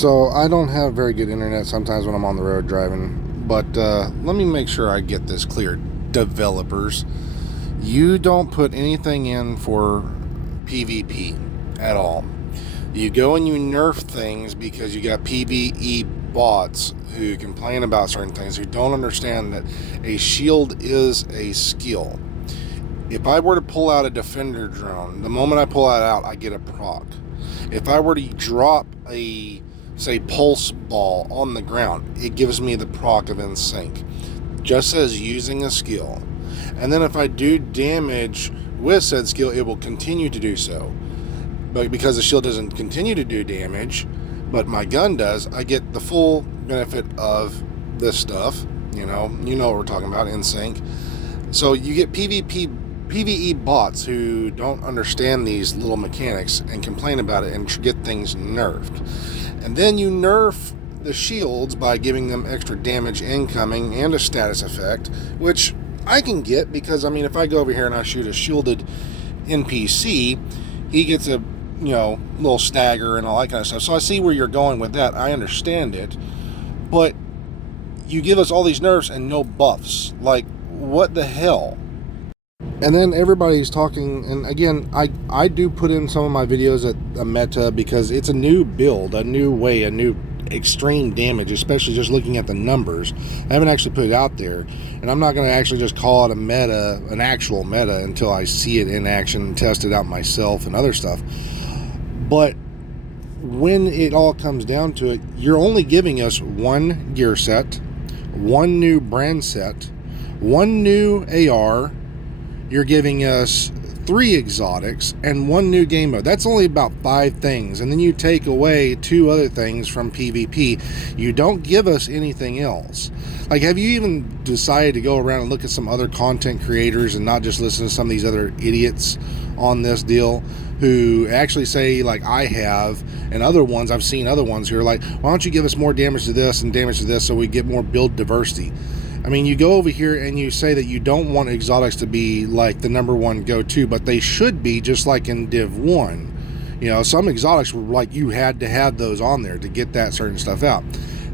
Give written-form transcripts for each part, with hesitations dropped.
So I don't have very good internet sometimes when I'm on the road driving, but let me make sure I get this clear. Developers, you don't put anything in for PvP at all. You go and you nerf things because you got PvE bots who complain about certain things, who don't understand that a shield is a skill. If I were to pull out a defender drone, the moment I pull that out, I get a proc. If I were to drop a, say, pulse ball on the ground, it gives me the proc of NSYNC, just as using a skill. And then if I do damage with said skill, it will continue to do so. But because the shield doesn't continue to do damage, but my gun does, I get the full benefit of this stuff. You know what we're talking about, NSYNC. So you get PvE bots who don't understand these little mechanics and complain about it and get things nerfed. And then you nerf the shields by giving them extra damage incoming and a status effect, which I can get because, I mean, if I go over here and I shoot a shielded NPC, he gets a, little stagger and all that kind of stuff. So I see where you're going with that. I understand it. But you give us all these nerfs and no buffs. Like, what the hell? And then everybody's talking, and again, I do put in some of my videos at a meta because it's a new build, a new way, a new extreme damage, especially just looking at the numbers. I haven't actually put it out there, and I'm not going to actually just call it a meta, an actual meta, until I see it in action and test it out myself and other stuff. But when it all comes down to it, you're only giving us one gear set, one new brand set, one new AR. You're giving us 3 exotics and 1 new game mode. That's only about 5 things. And then you take away 2 other things from PvP. You don't give us anything else. Like, have you even decided to go around and look at some other content creators and not just listen to some of these other idiots on this deal who actually say, like I have, and other ones, I've seen other ones who are like, why don't you give us more damage to this and damage to this so we get more build diversity? I mean, you go over here and you say that you don't want exotics to be like the #1 go-to, but they should be, just like in Div 1. Some exotics were like you had to have those on there to get that certain stuff out.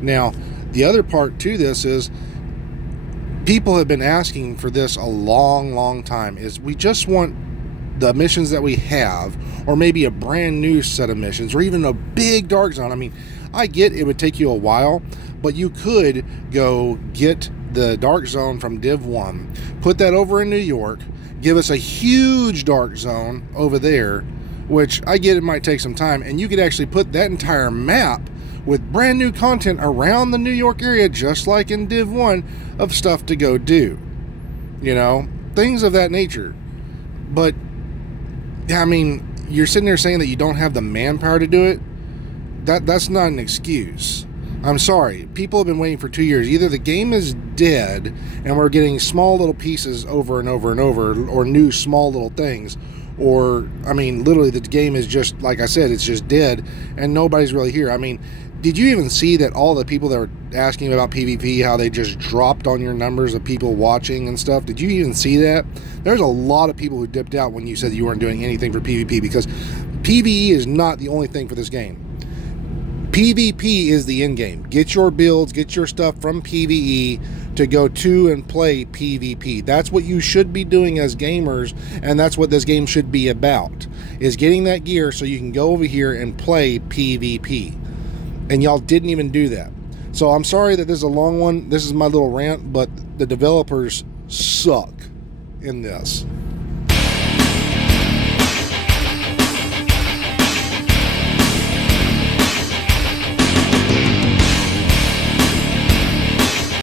Now, the other part to this is people have been asking for this a long time, is we just want the missions that we have, or maybe a brand new set of missions, or even a big dark zone. I mean, I get it would take you a while, but you could go get the dark zone from Div 1, put that over in New York, give us a huge dark zone over there, which I get it might take some time, and you could actually put that entire map with brand new content around the New York area, just like in Div 1, of stuff to go do. Things of that nature. But, I mean, you're sitting there saying that you don't have the manpower to do it. That's not an excuse. I'm sorry, people have been waiting for 2 years. Either the game is dead and we're getting small little pieces over and over and over, or new small little things, or, I mean, literally the game is just, like I said, it's just dead and nobody's really here. I mean, did you even see that all the people that were asking about PvP, how they just dropped on your numbers of people watching and stuff? Did you even see that? There's a lot of people who dipped out when you said you weren't doing anything for PvP, because PvE is not the only thing for this game. PvP is the end game. Get your builds, get your stuff from PvE to go to and play PvP. That's what you should be doing as gamers, and that's what this game should be about, is getting that gear so you can go over here and play PvP. And y'all didn't even do that. So I'm sorry that this is a long one. This is my little rant, but the developers suck in this.